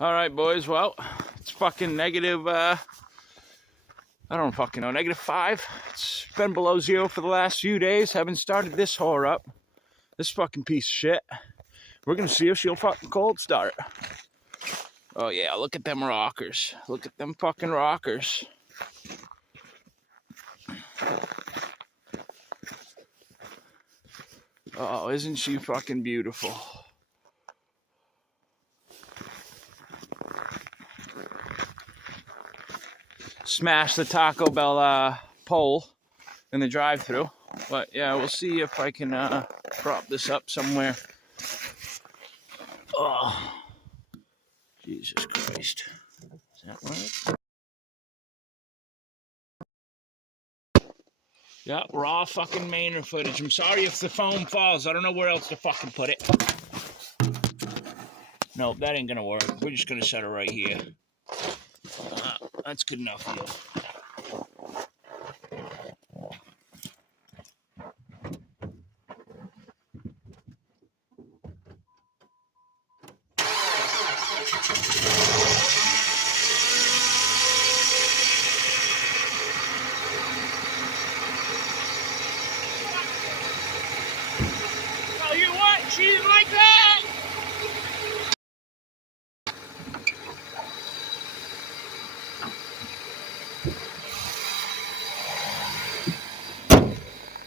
All right, boys. Well, it's fucking negative, I don't fucking know, -5. It's been below 0 for the last few days. Haven't started this whore up. This fucking piece of shit. We're gonna see if she'll fucking cold start. Oh yeah, look at them rockers. Look at them fucking rockers. Oh, isn't she fucking beautiful? Smash the Taco Bell pole in the drive-thru. But yeah, we'll see if I can prop this up somewhere. Oh, Jesus Christ. Is that right? Yeah, raw fucking mainer footage. I'm sorry if the phone falls. I don't know where else to fucking put it. Nope, that ain't gonna work. We're just gonna set it right here. That's good enough here. Tell you what, she didn't like that!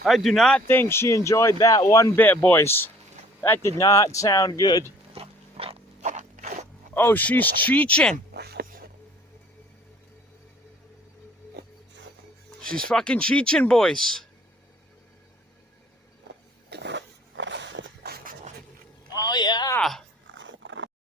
I do not think she enjoyed that one bit, boys. That did not sound good. Oh, she's cheeching. She's fucking cheeching, boys.